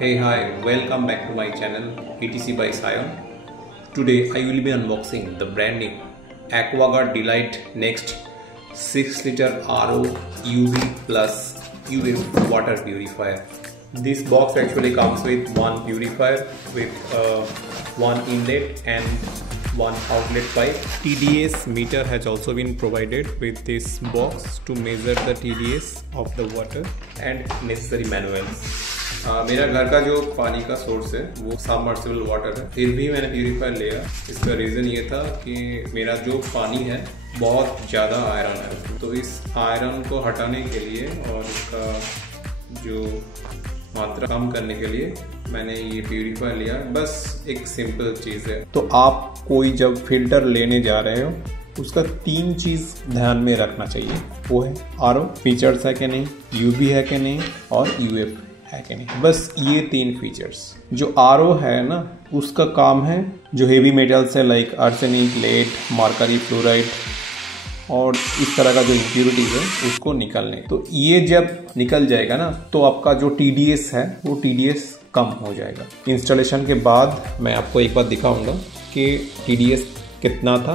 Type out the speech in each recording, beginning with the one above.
Hey, hi, welcome back to my channel ETC by Sion. Today I will be unboxing the brand new AquaGuard Delight Next 6 liter RO UV plus UV water purifier. This box actually comes with one purifier with one inlet and one outlet pipe. TDS meter has also been provided with this box to measure the TDS of the water and necessary manuals. मेरा घर का जो पानी का source है वो submersible water है, फिर भी मैंने प्यूरीफायर लिया। इसका रीज़न ये था कि मेरा जो पानी है बहुत ज़्यादा आयरन है, तो इस आयरन को हटाने के लिए और इसका जो मात्रा कम करने के लिए मैंने ये प्यूरीफायर लिया। बस एक सिंपल चीज़ है। तो आप कोई जब फिल्टर लेने जा रहे हो उसका 3 चीज़ ध्यान में रखना चाहिए, वो है RO फीचर्स है कि नहीं, UV है कि नहीं और UF है कि नहीं। बस ये 3 फीचर्स। जो RO है ना उसका काम है जो हेवी मेटल्स है like arsenic, lead, mercury, fluoride और इस तरह का जो इम्प्यूरिटीज है उसको निकलने। तो ये जब निकल जाएगा ना तो आपका जो TDS है वो TDS कम हो जाएगा। इंस्टॉलेशन के बाद मैं आपको एक बार दिखाऊंगा कि TDS कितना था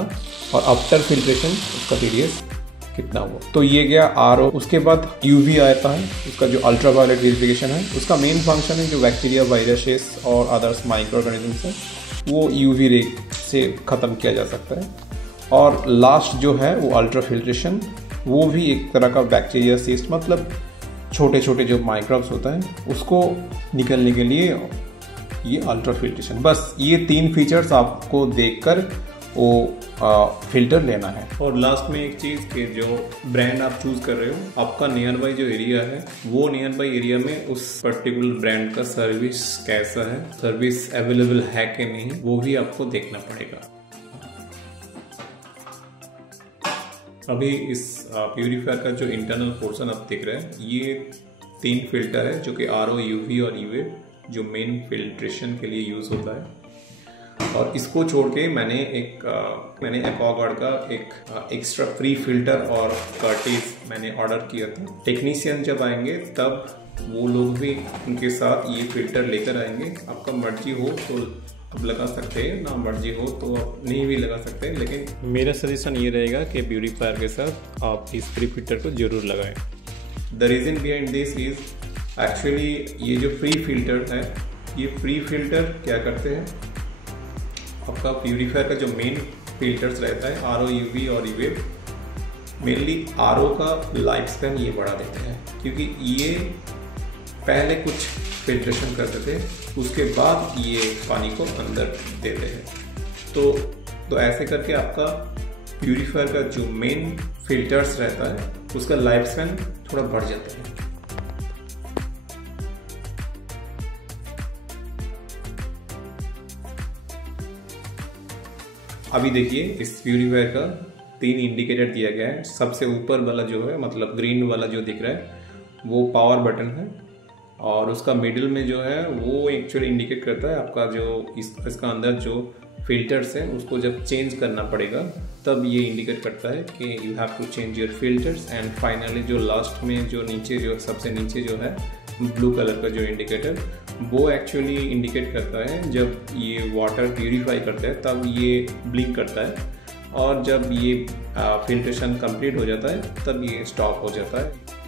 और आफ्टर फिल्ट्रेशन उसका TDS कितना हुआ। तो ये गया RO। उसके बाद UV आता है, उसका जो अल्ट्रावायलेट वेरिफिकेशन है। उसका मेन फंक्शन है जो बैक्टीरिया, वायरसेस और अदर्स माइक्रो ऑर्गेनिजम्स है वो UV रे से ख़त्म किया जा सकता है। और लास्ट जो है वो अल्ट्रा फिल्ट्रेशन, वो भी एक तरह का बैक्टीरिया सिस्ट मतलब छोटे छोटे जो माइक्रोब्स होता है उसको निकलने के लिए ये अल्ट्रा फिल्ट्रेशन। बस ये 3 फीचर्स आपको देखकर वो फिल्टर लेना है। और लास्ट में एक चीज़ कि जो ब्रांड आप चूज़ कर रहे हो, आपका नियर बाई जो एरिया है वो नियर बाई एरिया में उस पर्टिकुलर ब्रांड का सर्विस कैसा है, सर्विस अवेलेबल है कि नहीं, वो भी आपको देखना पड़ेगा। अभी इस प्यूरीफायर का जो इंटरनल पोर्शन आप देख रहे हैं ये 3 फिल्टर है जो कि RO, UV और UV जो मेन फिल्ट्रेशन के लिए यूज़ होता है। और इसको छोड़ के मैंने एक्वागार्ड का एक एक्स्ट्रा फ्री फिल्टर और कर्टेज मैंने ऑर्डर किया था। टेक्नीशियन जब आएंगे तब वो लोग भी उनके साथ ये फिल्टर लेकर आएंगे। आपका मर्जी हो तो आप लगा सकते हैं, ना मर्जी हो तो आप नहीं भी लगा सकते हैं, लेकिन मेरा सजेशन ये रहेगा कि प्यूरीफायर के साथ आप इस फ्री फिल्टर को ज़रूर लगाएं। The reason behind this is actually ये जो फ्री फिल्टर है, ये फ्री फिल्टर क्या करते हैं, आपका प्यूरीफायर का जो मेन फिल्टर्स रहता है RO, UV और UV, मेनली RO का लाइफ स्पैन ये बढ़ा देते हैं क्योंकि ये पहले कुछ फिल्ट्रेशन करते थे उसके बाद ये पानी को अंदर देते हैं। तो ऐसे करके आपका प्यूरीफायर का जो मेन फिल्टर्स रहता है उसका लाइफ स्पैन थोड़ा बढ़ जाता है। अभी देखिए इस प्यूरीफायर का 3 इंडिकेटर दिया गया है। सबसे ऊपर वाला जो है मतलब ग्रीन वाला जो दिख रहा है वो पावर बटन है और उसका मिडिल में जो है वो एक्चुअली इंडिकेट करता है आपका जो इसका अंदर जो फिल्टर्स है उसको जब चेंज करना पड़ेगा तब ये इंडिकेट करता है कि you have to change your filters. And finally जो लास्ट में जो नीचे जो सबसे नीचे जो है ब्लू कलर का जो इंडिकेटर वो एक्चुअली इंडिकेट करता है जब ये वाटर प्यूरीफाई करता है तब ये ब्लिंक करता है और जब ये फिल्ट्रेशन कंप्लीट हो जाता है तब ये स्टॉप हो जाता है।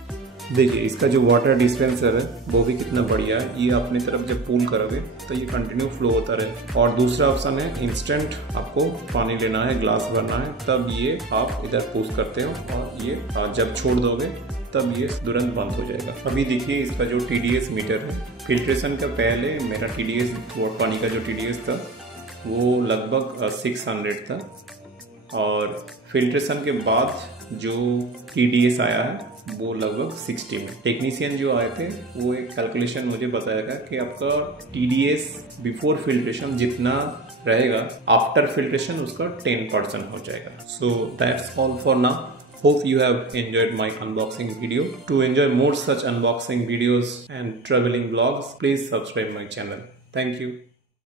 देखिए इसका जो वाटर डिस्पेंसर है वो भी कितना बढ़िया है। ये अपनी तरफ जब पुल करोगे तो ये कंटिन्यू फ्लो होता रहे। और दूसरा ऑप्शन है इंस्टेंट आपको पानी लेना है, ग्लास भरना है, तब ये आप इधर पुश करते हो और ये जब छोड़ दोगे तब ये तुरंत बंद हो जाएगा। अभी देखिए इसका जो TDS मीटर है, फिल्ट्रेशन का पहले मेरा TDS पानी का जो TDS था वो लगभग 600 था और फिल्ट्रेशन के बाद जो TDS आया है वो लगभग 60 में। टेक्नीशियन जो आए थे वो एक कैलकुलेशन मुझे बताया कि आपका TDS बिफोर फिल्ट्रेशन जितना रहेगा आफ्टर फिल्ट्रेशन उसका 10% हो जाएगा। So that's all for now. Hope you have enjoyed my unboxing video. To enjoy more such unboxing videos and traveling vlogs, please subscribe my channel. Thank you.